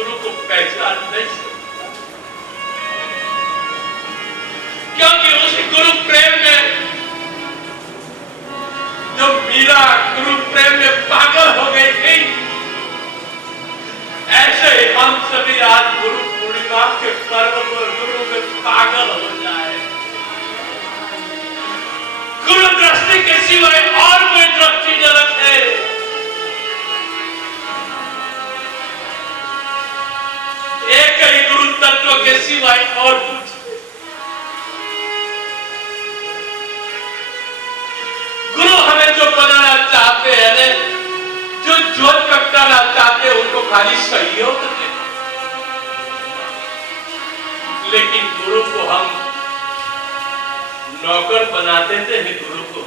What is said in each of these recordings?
गुरु को पहचान नहीं सकता, क्योंकि उस गुरु प्रेम में जो मीरा गुरु प्रेम में पागल हो गई थी, ऐसे ही हम सभी आज गुरु पूर्णिमा के पर्व पर गुरु में पागल हो जाए। गुरु दृष्टि के सिवाय और कोई दृष्टि न रखे। एक ही गुरु तत्व के सिवाय और कुछ। गुरु हमें जो बनाना चाहते हैं, जो ज्योत प्रगटाना चाहते हैं, उनको खाली सहयोग देते, लेकिन गुरु को हम नौकर बना देते हैं। गुरु को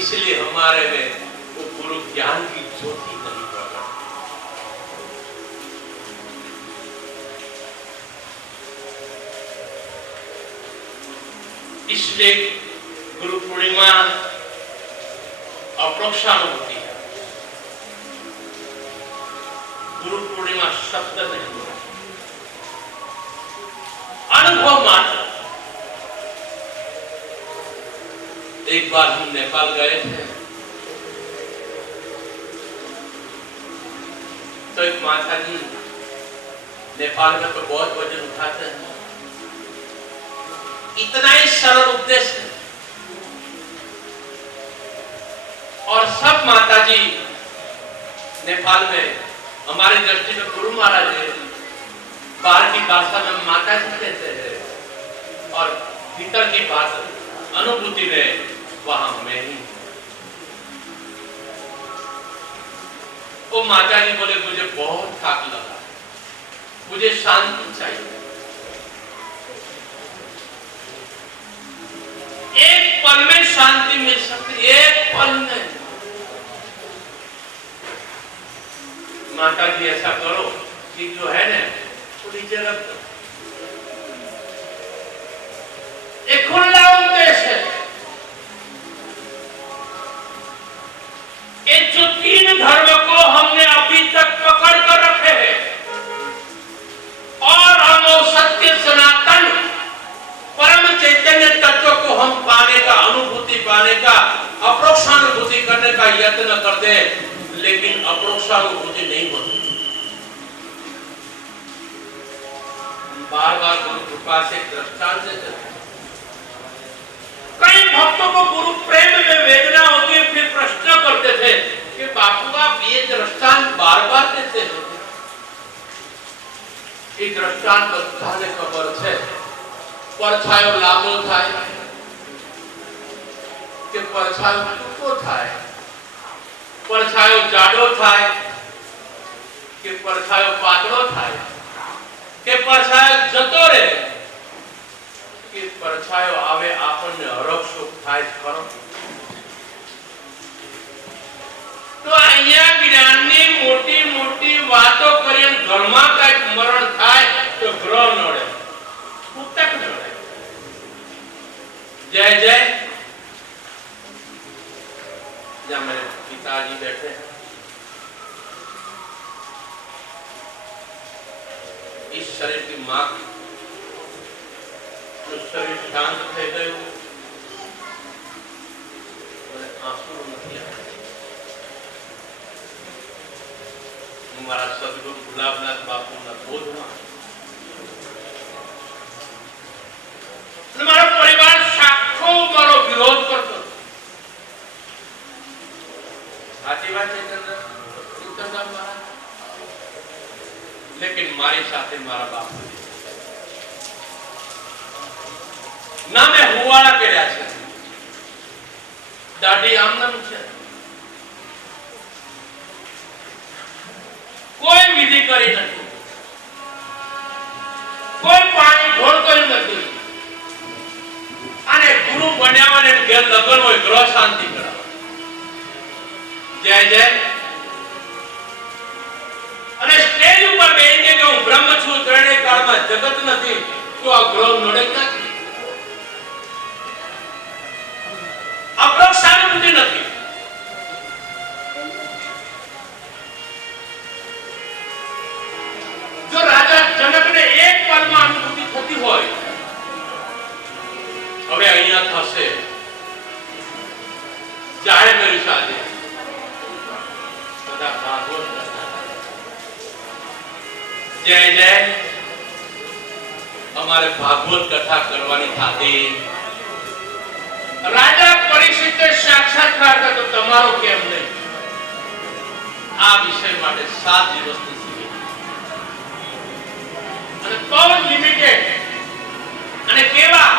इसलिए हमारे में वो गुरु ज्ञान की ज्योति नहीं प्रकट। इसलिए गुरु पूर्णिमा अप्रोक्षानुभूति है। गुरु पूर्णिमा शब्द नहीं, अनुभव मात्र। एक बार हम नेपाल गए थे, तो एक माता जी, नेपाल में तो बहुत वजन उठाते हैं, इतना ही सरल उपदेश है, और सब माता जी नेपाल में हमारी दृष्टि में गुरु महाराज है, बाहर की भाषा में माता जी कहते हैं, और भीतर की बात अनुभूति में वहां मैं ही। वो माता जी बोले, मुझे बहुत थक लगा, मुझे शांति चाहिए। एक पल में शांति मिल सकती, एक पल में। माता जी ऐसा करो कि जो है ना नीचे रख दो। एक खुला उपदेश है। ये जो तीन धर्म को हमने अभी तक पकड़ कर रखे हैं, और हम वो सत्य सनातन परम चैतन्य तत्व को हम पाने का, अनुभूति पाने का, अप्रोक्षानुभूति करने का यत्न करते हैं, लेकिन अप्रोक्षानुभूति नहीं होती। बार बार गुरु कृपा से दृष्टांत देते हैं। कई भक्तों को गुरु प्रेम में वेदना होती है, फिर प्रश्न करते थे कि बापू आप ये दृष्टांत बार बार देते हैं। ये दृष्टांत बधाने खबर है, परछायो लांबो थाय के परछायो टूंको थाय, परछायो जाडो थाय के परछायो पातळो थाय, के परछायो जतो रे के परछायो आवे आपने हरख सुख थाय खरो। तो અહીંયા જ્ઞાનની મોટી મોટી વાતો કરીને ઘરમાં કઈક મરણ થાય તો ગ્રહ નડે, પુસ્તક નડે। जय जय। जहाँ मेरे पिताजी बैठे हैं, इस शरीर की मां जो शरीर शांत થઈ ગયું, મને આંસુ નથી આવ્યા। हमारा सदगुरु गुलाबनाथ बापू ना बोधमा, हमारा परिवार साखो मारो विरोध करतो। साची बात है चंद्र महाराज, लेकिन मारी साथे मारा बापू ना मैं हुवाड़ा કર્યા છે, દાઢી આમનામ છે, કોઈ વિધિ કરી નથી, કોઈ પાણી ઢોળ કર્યું નથી, અને ગુરુ બન્યા ને ઘેર લગન હોય, ગ્રહ શાંતિ કરાવે। જય જય। અને સ્ટેજ ઉપર બેસીને કે હું બ્રહ્મ છું, ત્રણેય કાળમાં જગત નથી, તો આ ગ્રહ નડે ક્યાંથી? અપ્રોક્ષાનુભૂતિ નથી। હોય હવે અહીંયા થશે જાહેર કર્યું છે આજે બધા ભાગવત જય જય અમારે ભાગવત કથા કરવાની થતી રાજા પરીક્ષિત સાક્ષાત્કાર કરતો તમારો કેમ નહીં આ વિષય માટે 7 દિવસની સીવી અને બહુ લિમિટેડ અને કેવા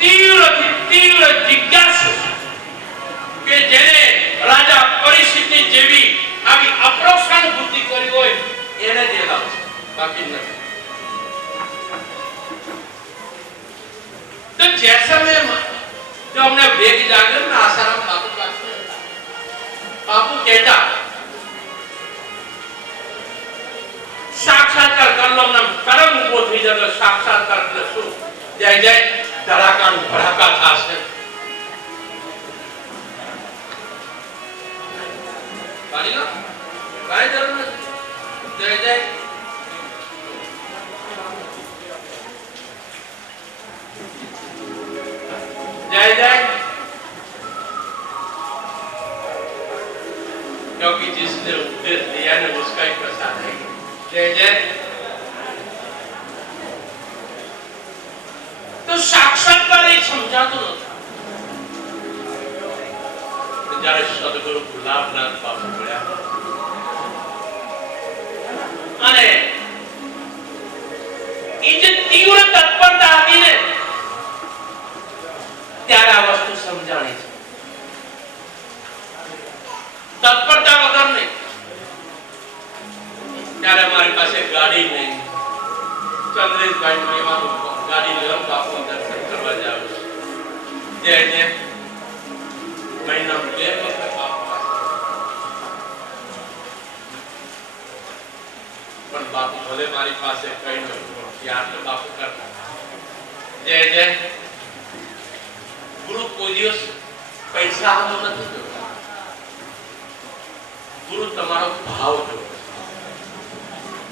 તીવ્રથી તીવ્ર જિજ્ઞાસુ કે જેને રાજા પરીક્ષિતની જેવી આવી અપ્રોક્ષાનુભૂતિ કરી હોય એને જ લાવશે બાકી નથી तो जैसलमेर जो हमने वेग जागर में आसाराम बापू कहता साक्षात्कार कर लो ना कर्म उभो થઈ જતો साक्षात्कार એટલે શું જય જય ધડાકાનું ભડાકા થશે પાણી લો કાઈ જરૂર નથી જય જય जय जय क्योंकि जिसने उपदेश दिया ने उसका ही प्रसाद है जय जय तो साक्षात्कार ही समझातो नथा જ્યારે સદગુરુ ગુલાબનાથ બાપુ મળ્યા અને એ જે તીવ્ર તત્પરતા હતી ને ત્યારે આ વસ્તુ સમજાણી છે તત્પરતા વગર નહીં ત્યારે મારી પાસે ગાડી નહીં ચંદ્રેશભાઈ મહેમાનો ગાડી લઈને બાપુ દર્શન કરવા જાવ જય જય મહિના 2 વખત બાપુ પણ બાપુ ભલે મારી પાસે કઈ નહોતું યાર તો બાપુ કરતા જય જય गुरु कोई दिवस पैसा हम નથી જોતા ગુરુ તમારો ભાવ જો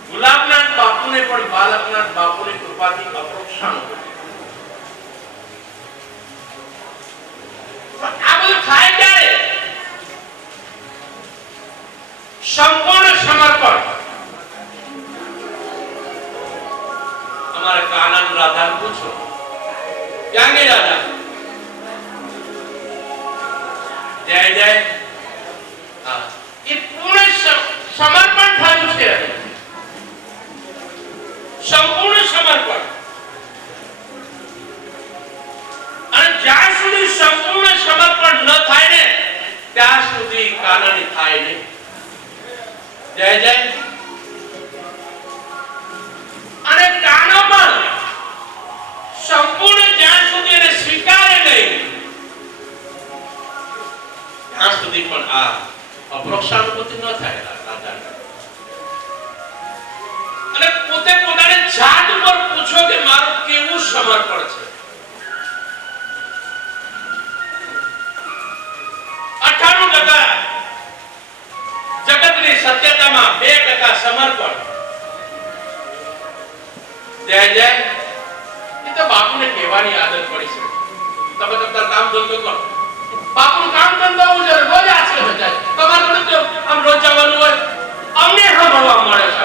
ગુલાબનાથ બાપુને પણ બાલકનાથ બાપુની કૃપાથી અપ્રોક્ષણ આ બધું થાય ત્યારે સંપૂર્ણ સમર્પણ અમારે કાનન રાધા પૂછો ક્યાં ગઈ રાધા जय जय हाँ ये पूर्ण समर्पण થયું છે સંપૂર્ણ સમર્પણ અને જ્યાં સુધી સંપૂર્ણ સમર્પણ ન થાય ને ત્યાં સુધી કાનની થાય નહીં જય જય અને કાનો પણ સંપૂર્ણ જ્યાં સુધી એને સ્વીકારે નહીં ત્યાં સુધી પણ આ અપ્રોક્ષાનુભૂતિ ન થાય રાધા અને પોતે પોતાને જાત ઉપર પૂછો કે મારું કેવું સમર્પણ છે 98% જગતની સત્યતામાં 2% સમર્પણ જય જય એ તો બાપુને કહેવાની આદત પડી છે તમે તમારું કામ ધંધો કરો बापू काम करता हूं जरा रोज आजकल हो जाए તમારે તો આમ રોજ જવાનું હોય અમને સાંભળવા મળે છે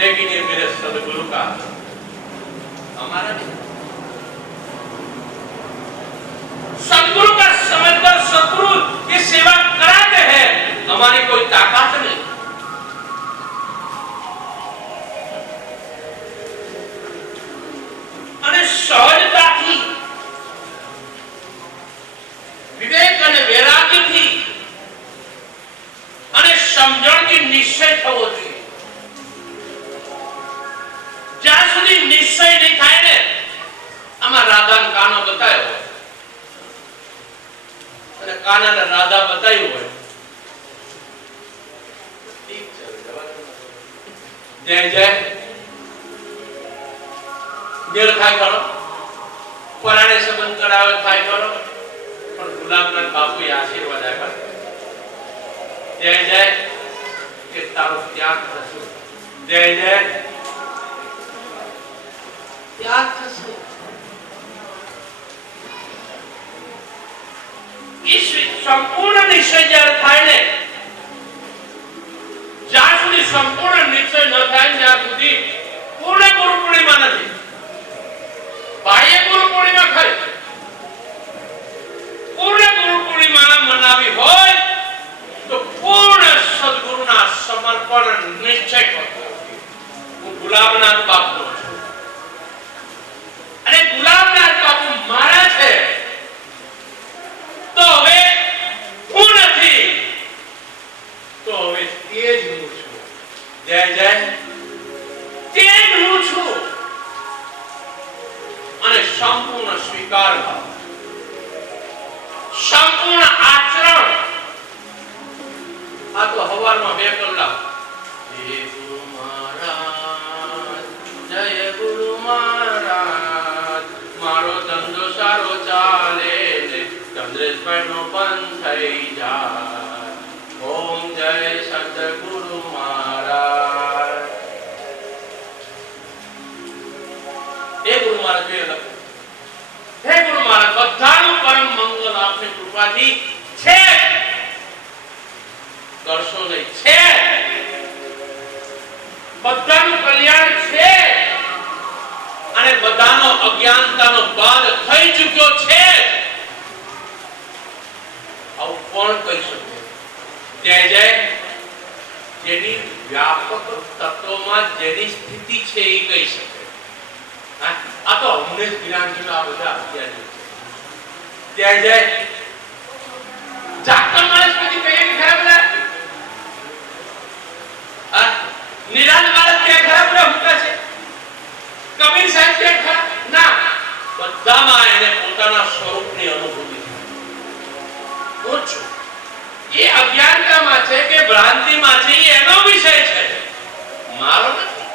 लेकिन ये मेरे सदगुरु का हमारा नहीं सदगुरु का समझकर सदगुरु ये सेवा कराते हैं हमारी कोई ताकत नहीं અને સહજતાથી વિવેક અને વૈરાગ્યથી અને સમજણથી નિશ્ચય થવો જોઈએ જ્યાં સુધી નિશ્ચય નહીં થાય ને આમાં રાધા કાનો બતાવ્યો અને કાના રાધા બતાવ્યું હોય ઠીક છે જય જય મેળ થાય કરો પરાણે સંબંધ કરાવે થાય કરો પણ ગુલાબનાથ બાપુએ આશીર્વાદ આપ્યા જય જય કે તારો ત્યાગ થશે જય જય શું સંપૂર્ણ નિશ્ચય જ્યારે થાય ને, જ્યાં સુધી સંપૂર્ણ નિશ્ચય ન થાય ત્યાં સુધી પૂર્ણ ગુરુ પૂર્ણિમા નથી. બાહ્ય ગુરુ પૂર્ણિમા ખરી, પૂર્ણ ગુરુ પૂર્ણિમા મનાવી હોય તો પૂર્ણ સદગુરુના સમર્પણ નિશ્ચય કરવો. હું ગુલાબનાથ બાપુ છું અને ગુલાબનાથ બાપુ મારા છે, તો હવે હું નથી, તો હવે તે જ હું છું. જય જય, તે જ હું છું. અને સંપૂર્ણ સ્વીકાર ભાવ, સંપૂર્ણ આચરણ. આ તો હવારમાં 2 કલાક જય ગુરુ મહારાજ, જય ગુરુ મહારાજ, મારો ધંધો સારો ચાલે ને ચંદ્રેશભાઈ નો બંધ થઈ જાય. ઓમ જય સદગુરુ મહારાજ. હે ગુરુ મહારાજ, હે ગુરુ મહારાજ, બધાનું પરમ મંગલ આપની કૃપાથી છે. કરશો નહીં, છે. બધાનું કલ્યાણ છે અને બધાનો અજ્ઞાનતાનો બાદ થઈ ચૂક્યો છે. આવું કોણ કહી શકે? જય જય, જેની વ્યાપક તત્વમાં જેની સ્થિતિ છે એ કહી શકે. આ તો અમને જ જ્ઞાન છે. આ બધા અત્યારે જય જય. જાગતા માણસ પછી કહીએ કે ખરાબ બધા નિરાંત માણસ કે ખરાબ બધા હોતા છે. કબીર સાહેબ કે ખરાબ ના, બધામાં એને પોતાના સ્વરૂપની અનુભૂતિ ઓછું. એ અજ્ઞાનતામાં છે કે ભ્રાંતિમાં છે, એનો વિષય છે, મારો નથી.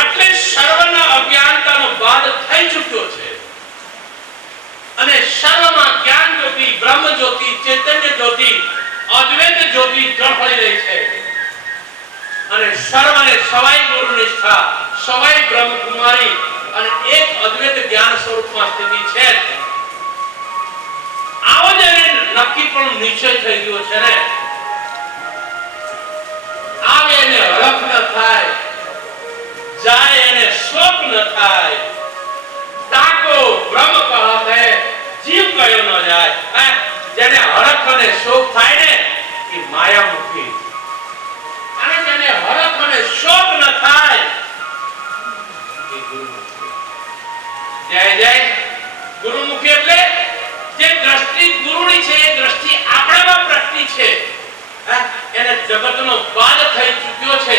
એટલે સર્વના અજ્ઞાનતાનો બાદ થઈ ચૂક્યો છે અને સર્વમાં જ્ઞાન જ્યોતિ, બ્રહ્મ જ્યોતિ, ચૈતન્ય જ્યોતિ, અદ્વૈત જ્યોતિ ઝળહળી રહી છે. અને સર્વને સવાઈ ગુરુ નિષ્ઠા, સવાઈ બ્રહ્મ કુમારી અને એક અદ્વૈત જ્ઞાન સ્વરૂપમાં સ્થિતિ છે. આવો જ નક્કી પણ નિશ્ચય થઈ ગયો છે ને. આવે એને હરખ ન થાય, જાય એને શોક ન થાય. તાકો બ્રહ્મ કહે, જીવ કયો ન જાય. જેને હરખ અને શોક થાય ને એ માયામુખી, અને જેને હરખ અને શોક ન થાય એ ગુરુમુખી. જય જય. ગુરુમુખી એટલે જે દ્રષ્ટિ ગુરુની છે, એ દ્રષ્ટિ આપણામાં પ્રગટી છે, એને જગતનો બાદ થઈ ચૂક્યો છે,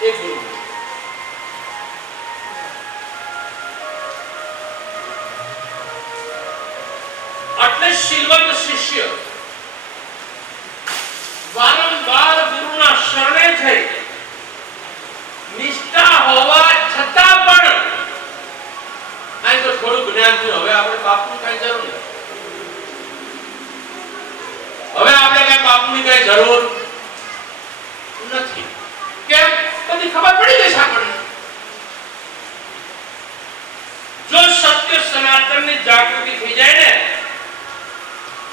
એ ગુરુ. એટલે શીલવંત શિષ્ય વારંવાર ગુરુના શરણે થઈ નિષ્ઠા હોવા છતાં પણ આ તો થોડું જ્ઞાન થયું. હવે આપણે બાપુની કઈ જરૂર નથી. હવે આપણે કઈ બાપુની કઈ જરૂર નથી. કેમ? બધી ખબર પડી ગઈ છે આપણને. જો સત્ય સનાતનની જાગૃતિ થઈ જાય ને,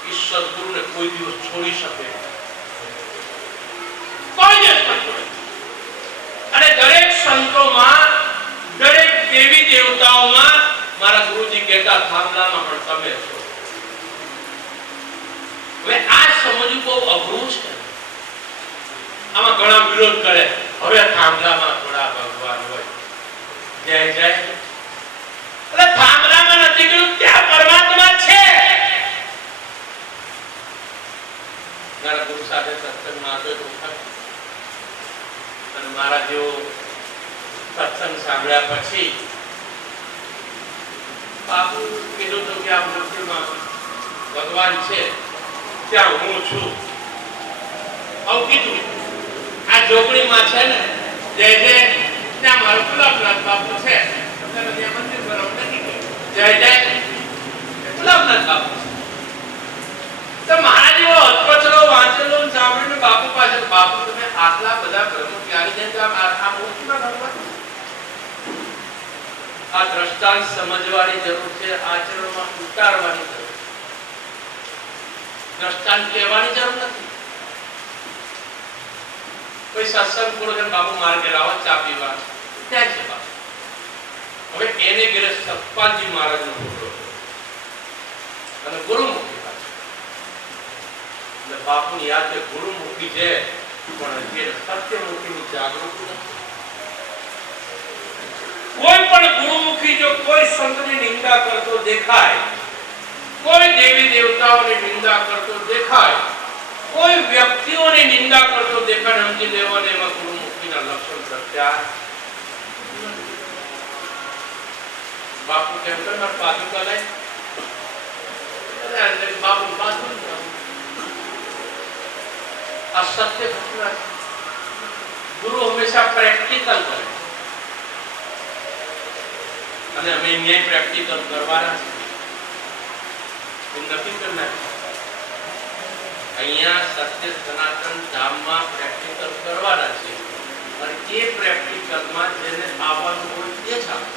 એ સદગુરુને કોઈ દિવસ છોડી શકે કોઈ દિવસ નહીં. અને દરેક સંતોમાં, દરેક દેવી દેવતાઓમાં મારા ગુરુજી કહેતા થાંભલામાં પણ તમે છો. હવે આ સમજવું બહુ અઘરું છે. આમાં ઘણા વિરોધ કરે, હવે થાંભલામાં થોડા ભગવાન હોય. જય જય. એટલે થાંભલામાં નથી ગયું, ત્યાં પરમાત્મા છે. મારા ગુરુ સાથે સત્સંગમાં હતો એક વખત, અને મારા જેવો સત્સંગ સાંભળ્યા પછી બાપુ કીધું હતું કે આ મૂર્તિમાં ભગવાન છે, ત્યાં હું છું. આવું કીધું. આ જોગણીમાં છે ને, જય જય, ત્યાં મારું ગુલાબનાથ બાપુ છે. તમે ત્યાં મંદિર બનાવવું નથી ગયું. જય જય, ગુલાબનાથ બાપુ. તો મારા જેવો અધપચરો વાંચેલો સાંભળીને બાપુ પાસે, બાપુ તમે આટલા બધા બ્રહ્મ જ્ઞાની છે, આ મૂર્તિમાં ભગવાન આ દ્રષ્ટાંત સમજવાની જરૂર છે, આચરણમાં ઉતારવાની જરૂર છે. દ્રષ્ટાંત કહેવાની જરૂર નથી. કોઈ સત્સંગ પૂરો કરીને બાપુ મારે ઘેર આવો ચા પીવા, ત્યાં છે બાપુ. હવે એને ઘેરે સતપાલજી મહારાજ નો છોકરો અને ગુરુમુખી બાપુની યાદ છે, ગુરુમુખી છે પણ સત્યમુખીની જાગૃતિ નથી. કોઈ પણ ગુરુમુખી જો કોઈ સંતની નિંદા કરતો દેખાય, કોઈ દેવી દેવતાઓની નિંદા કરતો દેખાય, કોઈ વ્યક્તિઓની નિંદા કરતો દેખાય, સમજી લેવાને એમાં ગુરુમુખીના લક્ષણ પ્રત્યાર. બાપુ કેમ કરે પાદુકા લઈ બાપુ પાછું આ સત્ય ઘટના. ગુરુ હંમેશા પ્રેક્ટિકલ કરે અને અમે અહીંયા પ્રેક્ટિકલ કરવાના છે, નથી કરના. અહીંયા સત્ય સનાતન ધામમાં પ્રેક્ટિકલ કરવાના છે અને એ પ્રેક્ટિકલમાં જેને આવવાનું હોય તે જ આવે.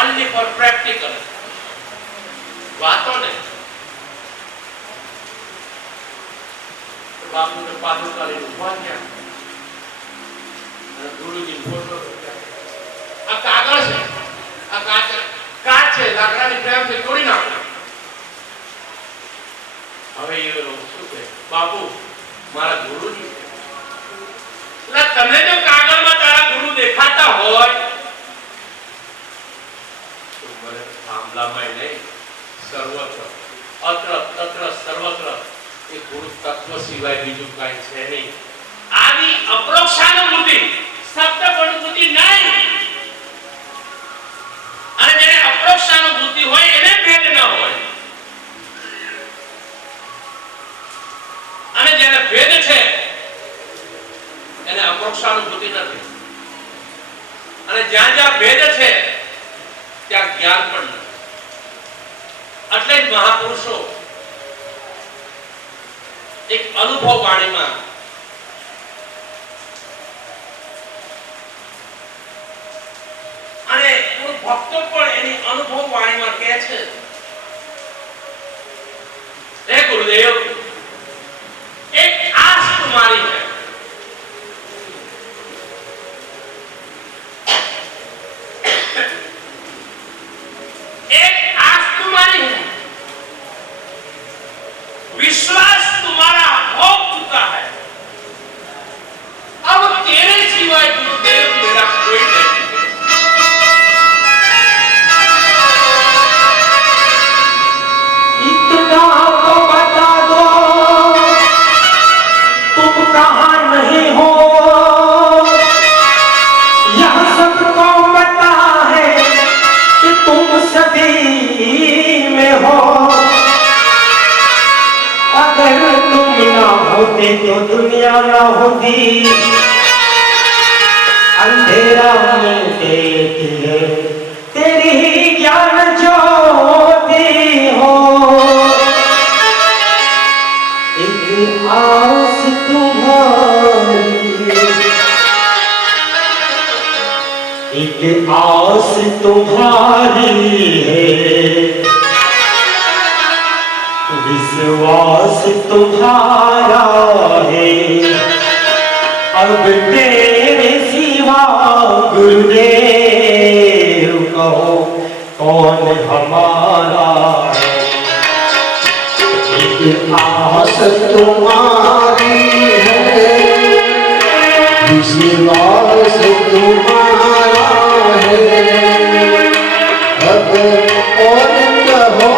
ઓનલી ફોર પ્રેક્ટિકલ, વાતો નહીં. બાપુ ને પાછું કાઢીને ઉભા થયા અને ગુરુજી ફોટો આ કાગળ છે, આ કાચ છે, લાકડાની ફ્રેમ છે, તોડી નાખો. હવે એ શું કે બાપુ મારા ગુરુજી છે. એટલે તને જો કાગળમાં તારા ગુરુ દેખાતા હોય તો મને થાંભલામાં નહીં, સર્વત્ર અત્ર તત્ર સર્વત્ર એ ગુરુ તત્વ સિવાય બીજું કઈ છે નહીં. આવી અપરોક્ષાનુભૂતિ, શબ્દ અનુભૂતિ નહીં. અને જેને અપરોક્ષાનુભૂતિ હોય એને ભેદ ન હોય, અને જેને ભેદ છે એને અપરોક્ષાનુભૂતિ નથી. અને જ્યાં જ્યાં ભેદ છે ત્યાં જ્ઞાન પણ નથી. એટલે જ મહાપુરુષો એક અનુભવ વાણીમાં અને ભક્તો પણ એની અનુભવ વાણીમાં કહે છે, હે ગુરુદેવ એક આસ તમારી है, एक आस तुम्हारी है, विश्वास तुम्हारा हो चुका है, अब तेरे सिवाय गुरुदेव मेरा कोई नहीं. इतना तो बता दो तुम कहाँ नहीं हो, यह सबको पता है कि तुम सभी में हो. अगर तुम ना होते तो दुनिया ना होती, अंधेरा में देती है तेरी ही ज्ञान ज्योति हो. एक आस तुम्हारी, एक आस तुम्हारी है, विश्वास तुम्हारा है. अब तेरे सिवा गुरुदेव कहो कौन हमारा है. एक आस तुम्हारी है, विश्वास तुम्हारा है. अब और कहो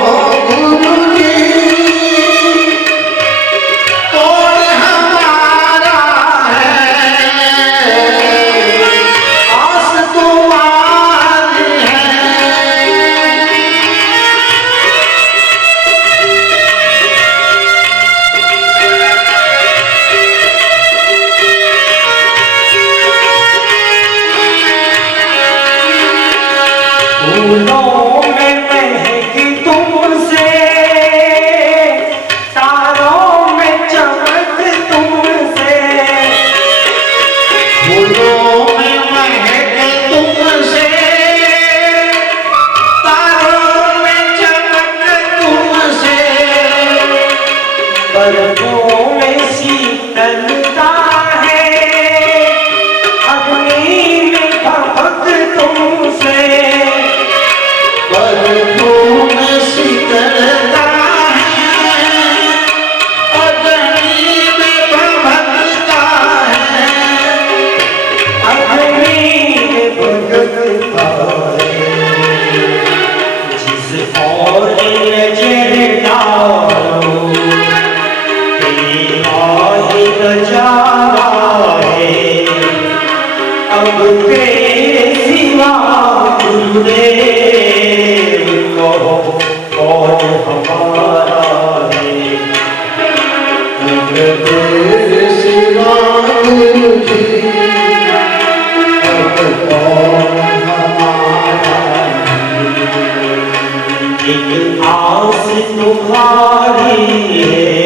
एक आस तुम्हारी है,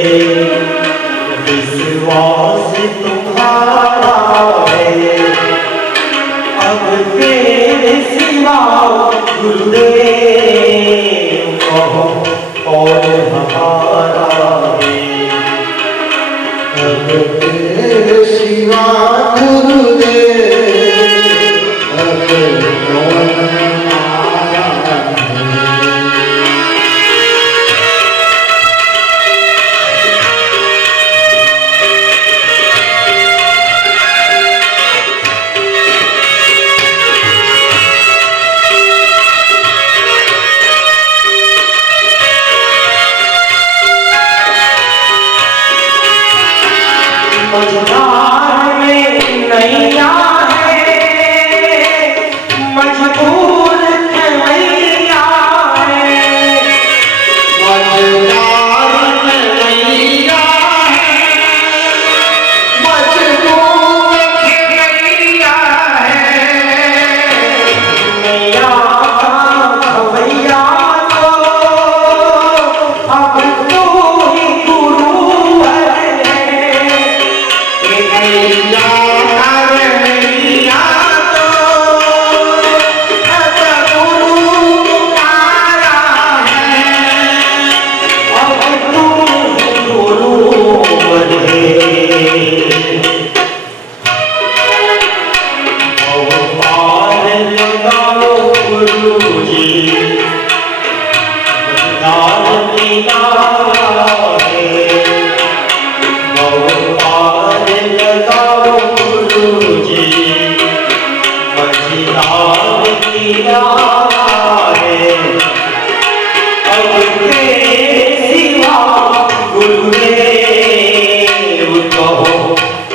विश्वास तुम्हारा है, अब तेरे सिवा गुरुदेव कहो कौन हमारा है। अब तेरे सिवा गुरुदेव अब कौन हमारा है। मझधार में नैया है, मजबूर खैया है। मझधार में नैया है, मजबूर खैया है। नैया का खवैया तो अब तू ही गुरुवर है। नैया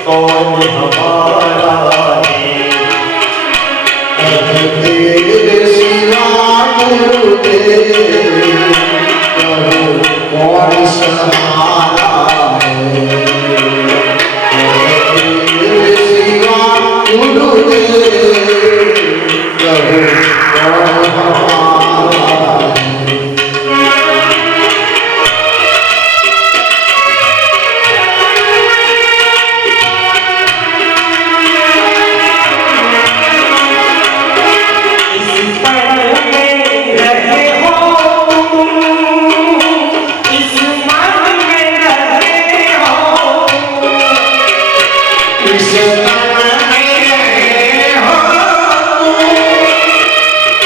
कौन हमारा है। अब तेरे सिवा गुरुदेव कहो कौन सहारा है। अब तेरे सिवा गुरुदेव कहो कौन हमारा है।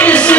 इस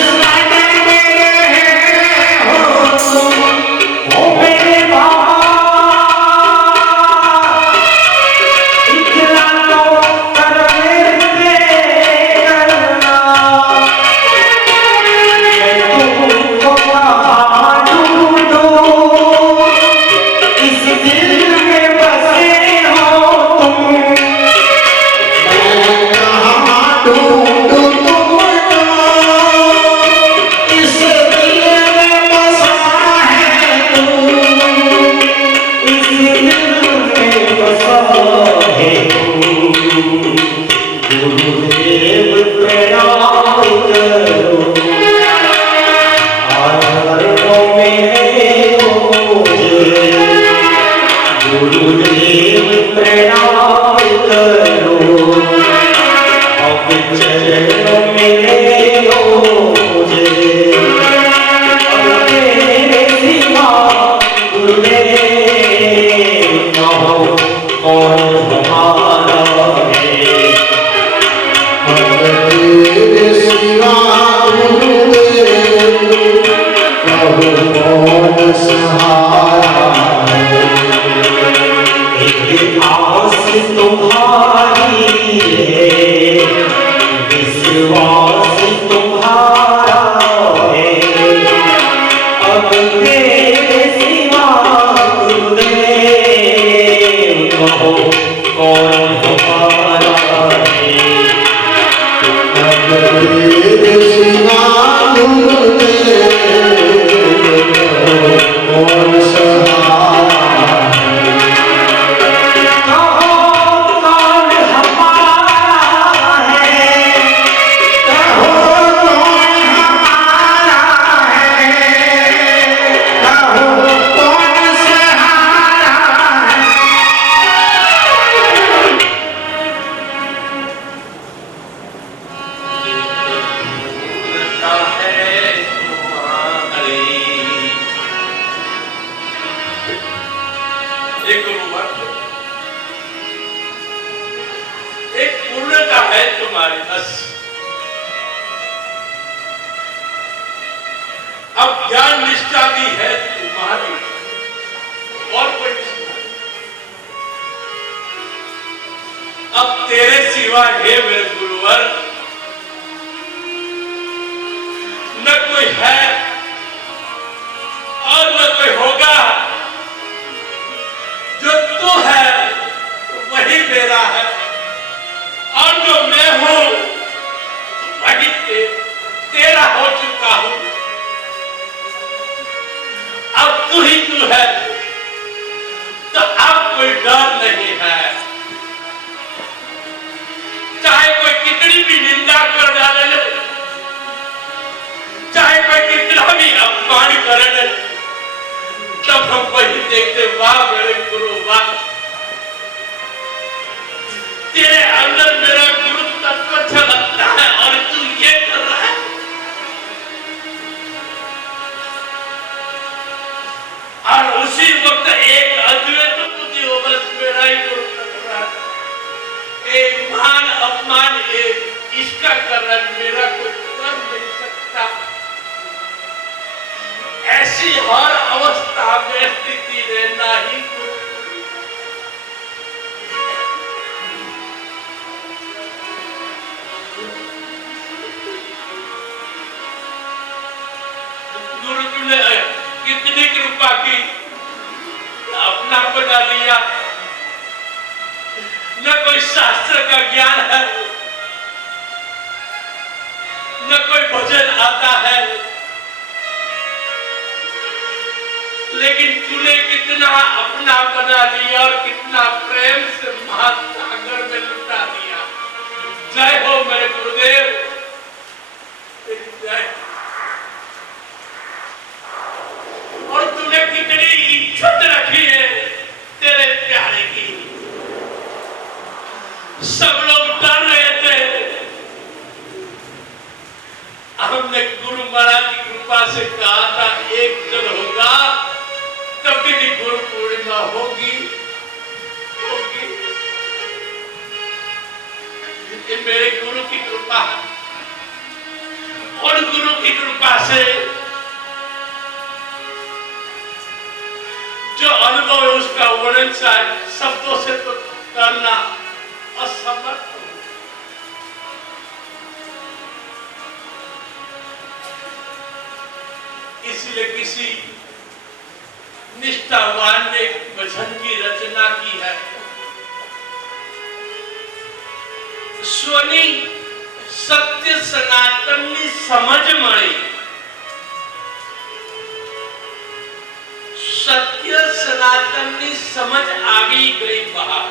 है तुम्हारी। एक गुरुवर, एक पूर्णता है तुम्हारी, बस। अब ज्ञान निष्ठा भी है तुम्हारी, और कोई निष्ठा नहीं। अब तेरे सिवा हे मेरे गुरुवर न कोई है और न कोई होगा। जो तू है वही मेरा है, और जो मैं हूं वही तेरा हो चुका हूं। अब तू ही तू है, तो अब कोई डर नहीं है। चाहे कोई कितनी भी निंदा कर डाले, चाहे कोई कितना भी अपमान करे, तब हम वही देखते, वाह मेरे गुरु वाह, तेरे अंदर मेरा गुरु तत्व झलकता है और तू ये कर रहा है। और उसी वक्त एक अद्वैत बुद्धि हो, बस मेरा ही गुरु कर रहा है। एक मान अपमान एक इसका कर रहा है, मेरा कोई कर नहीं सकता। ऐसी हर अवस्था में स्थिति रहना ही गुरु ने कितनी कृपा की, अपना बना लिया। न कोई शास्त्र का ज्ञान है, न कोई भजन आता है, लेकिन तूने कितना अपना बना लिया और कितना प्रेम से महासागर में लुटा दिया। जय हो मेरे गुरुदेव, जय। और तूने कितनी इज्जत रखी है तेरे प्यारे की। सब लोग डर रहे थे, हमने गुरु महाराज की कृपा से कहा था एक दिन होगा, कभी भी गुरु पूर्णिमा होगी। ये मेरे गुरु की कृपा है, और गुरु की कृपा से जो अनुभव है उसका वर्णन शायद शब्दों से तो करना असमर्थ हूं। इसलिए किसी निष्ठावान ने भजन की रचना की है, स्वनी सत्य सनातनी समझ मणि। सत्य सनातनी समझ आ गई बाहर।